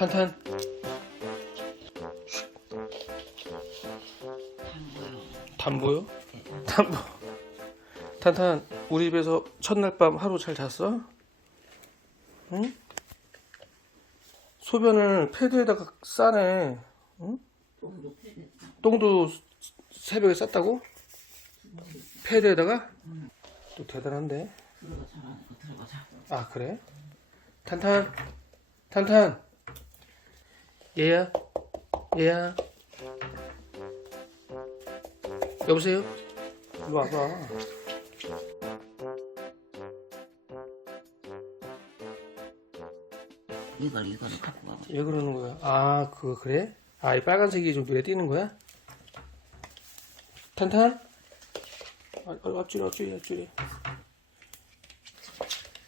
탄탄 담보요? 담보 탄탄 우리 집에서 첫날 밤 하루 잘 잤어? 응? 소변을 패드에다가 싸네 응? 똥도 새벽에 쌌다고? 패드에다가? 또 대단한데. 아 그래? 탄탄 탄탄 얘야 얘야 여보세요? 일로 와봐 이걸 이거를 갖고 가고. 왜 그러는 거야? 아 그거 그래? 아 이 빨간색이 좀 눈에 띄는 거야? 탄탄? 아, 아, 어쭈리 어쭈리 어쭈리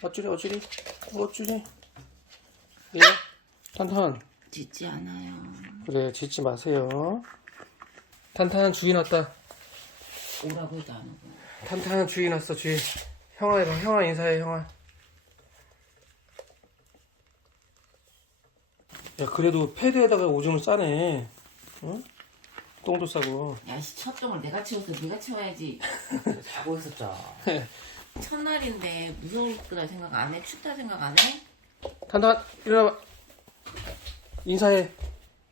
어쭈리 어쭈리 어쭈리 얘 탄탄 짖지 않아요. 그래 짖지 마세요 탄탄 주인 왔다 오라고 해도 안 오고. 탄탄 주인 왔어 주인 형아 해봐 형아 인사해 형아 야 그래도 패드에다가 오줌을 싸네 응? 똥도 싸고 야씨 첫 똥을 내가 치웠어. 네가 치워야지. 자고 있었죠. 첫날인데 무서울 거다 생각 안 해? 춥다 생각 안 해? 탄탄 일어나봐 인사해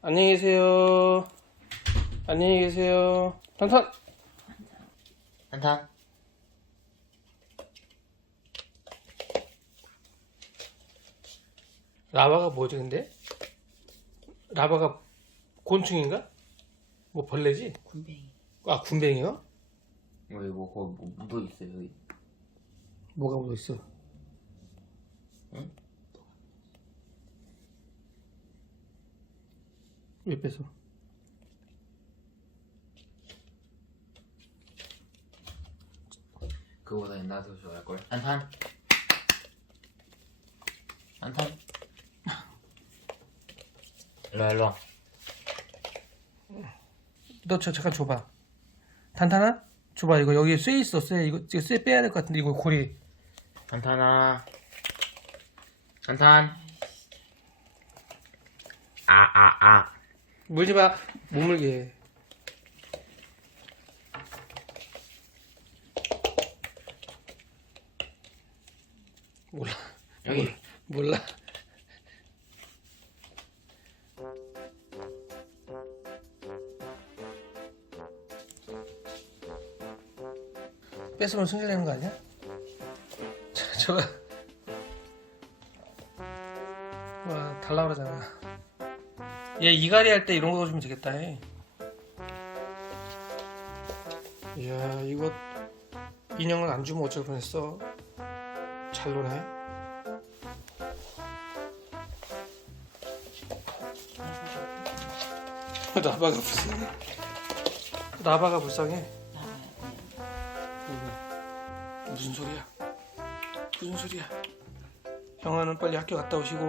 안녕히 계세요 안녕히 계세요 탄탄 한탄. 라바가 뭐지 근데? 라바가 곤충인가? 뭐 벌레지? 군뱅이. 아 군뱅이요? 여기 뭐, 뭐, 뭐 묻어 있어요. 여기. 뭐가 묻어 있어? 응? 왜 뺏어? 그거보다 옛날 더 좋아할 걸. 한탄. 한탄. 일로 와, 일로 와. 너 저 잠깐 줘봐. 탄탄아? 줘봐 이거 여기 쇠 있어 쇠 이거 이거 쇠 빼야 될 것 같은데 이거 고리. 한탄아. 한탄. 아, 아, 아. 물지 마. 못 물게. 해. 몰라. 여기. 몰라. 뺏으면 승질내는 거 아니야? 저, 저거 와 달라 그러잖아 얘 이갈이 할 때 이런 거 주면 되겠다 해. 이야 이거 인형은 안 주면 어쩔 뻔했어. 잘 노네. 라바가 불쌍해. 라바가 불쌍해? 무슨 소리야? 무슨 소리야? 형아는 빨리 학교 갔다 오시고